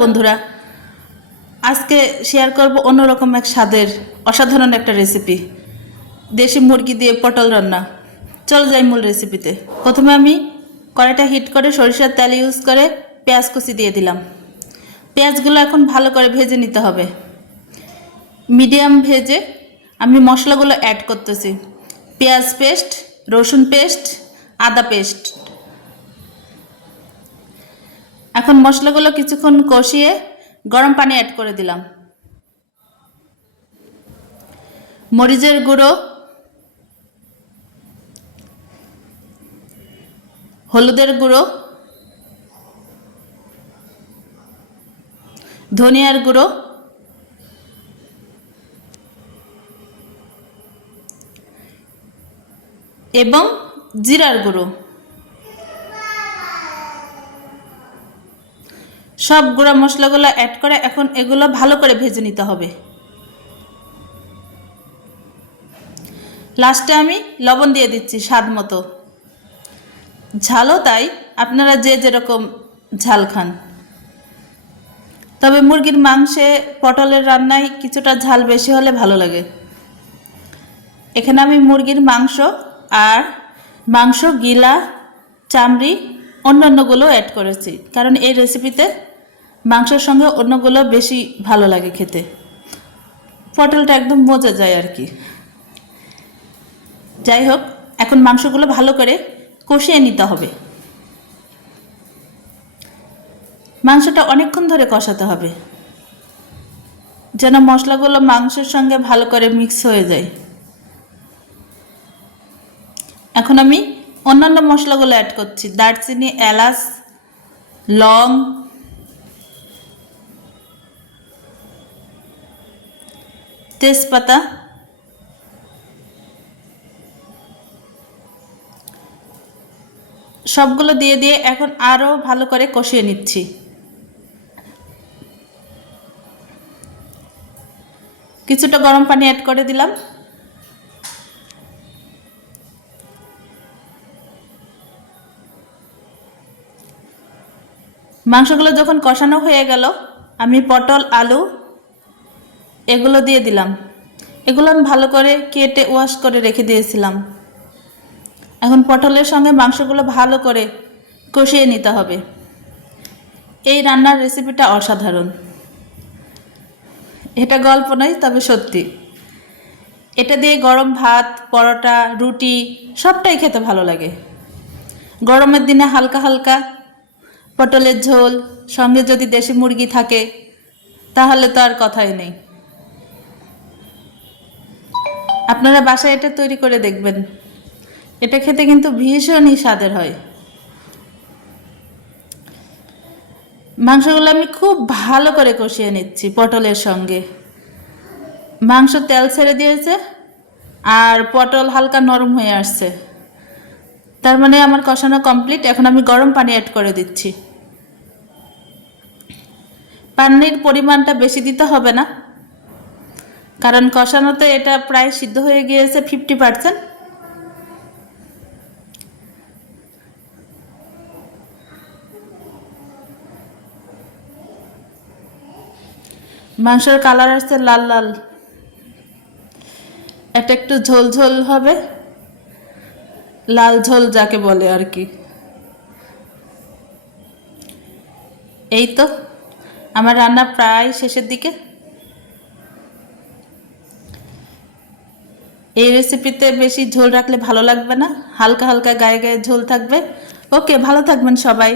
বন্ধুরা, আজকে শেয়ার করব অন্যরকম এক স্বাদের, অসাধারণ একটা রেসিপি দেশি মুরগি দিয়ে পটল রান্না। চল যাই মূল রেসিপিতে প্রথমে আমি কড়াইটা হিট করে সরিষার তেল ইউজ করে পেঁয়াজ কুচি দিয়ে দিলাম। পেঁয়াজগুলো এখন ভালো করে ভেজে নিতে হবে। মিডিয়াম ভেজে আমি মশলাগুলো অ্যাড করতেছি। পেঁয়াজ পেস্ট রসুন পেস্ট আদা পেস্ট এখন মশলাগুলো কিছুক্ষণ কষিয়ে গরম পানি অ্যাড করে দিলাম। মরিচের গুঁড়ো, হলুদের গুঁড়ো, ধনিয়ার গুঁড়ো, এবং জিরার গুঁড়ো। সব গুঁড়া মশলাগুলো অ্যাড করে এখন এগুলো ভালো করে ভেজে নিতে হবে। লাস্টে আমি লবণ দিয়ে দিচ্ছি স্বাদ মতো। ঝালও তাই, আপনারা যে যেরকম ঝাল খান। তবে মুরগির মাংসে পটলের রান্নায় কিছুটা ঝাল বেশি হলে ভালো লাগে। এখানে আমি মুরগির মাংস আর মাংস, গিলা, চামড়ি, অন্যান্যগুলো অ্যাড করেছি। কারণ এই রেসিপিতে মাংসের সঙ্গে অন্যগুলো বেশি ভালো লাগে খেতে। পটলটা একদম মজা যায় আর কি। যাই হোক, এখন মাংসগুলো ভালো করে কষিয়ে নিতে হবে। মাংসটা অনেকক্ষণ ধরে কষাতে হবে। যেন মশলাগুলো মাংসের সঙ্গে ভালো করে মিক্স হয়ে যায়। এখন আমি অন্যান্য মশলাগুলো অ্যাড করছি। দারচিনি, এলাচ, লং তেজপাতা। সবগুলো দিয়ে দিয়ে এখন আরও ভালো করে কষিয়ে নিচ্ছি। কিছুটা গরম পানি অ্যাড করে দিলাম। মাংসগুলো যখন কষানো হয়ে গেল, আমি পটল, আলু এগুলো দিয়ে দিলাম। এগুলো আমি ভালো করে কেটে ওয়াশ করে রেখে দিয়েছিলাম। এখন পটলের সঙ্গে মাংসগুলো ভালো করে কষিয়ে নিতে হবে। এই রান্নার রেসিপিটা অসাধারণ। এটা গল্প নয়, তবে সত্যি। এটা দিয়ে গরম ভাত, পরোটা, রুটি, সবটাই খেতে ভালো লাগে। গরমের দিনে হালকা হালকা পটলের ঝোল, সঙ্গে যদি দেশি মুরগি থাকে, তাহলে তো আর কথাই নেই। আপনারা বাসায় এটা তৈরি করে দেখবেন। এটা খেতে কিন্তু ভীষণই স্বাদের হয়। মাংসগুলো আমি খুব ভালো করে কষিয়ে নিচ্ছি পটলের সঙ্গে। মাংস তেল ছেড়ে দিয়েছে আর পটল হালকা নরম হয়ে আসছে। তার মানে আমার কষানো কমপ্লিট এখন আমি গরম পানি অ্যাড করে দিচ্ছি। পানির পরিমাণটা বেশি দিতে হবে না। কারণ কষানোতে এটা প্রায় সিদ্ধ হয়ে গিয়েছে ফিফটি পার্সেন্ট মাংসের কালার আসছে লাল লাল। এটা একটু ঝোল ঝোল হবে। লাল ঝোল যাকে বলে আর কি। এই তো, আমার রান্না প্রায় শেষের দিকে। এই রেসিপিতে বেশি ঝোল রাখলে ভালো লাগবে না? হালকা হালকা গায়ে গায়ে ঝোল থাকবে? ওকে ভালো থাকবেন সবাই।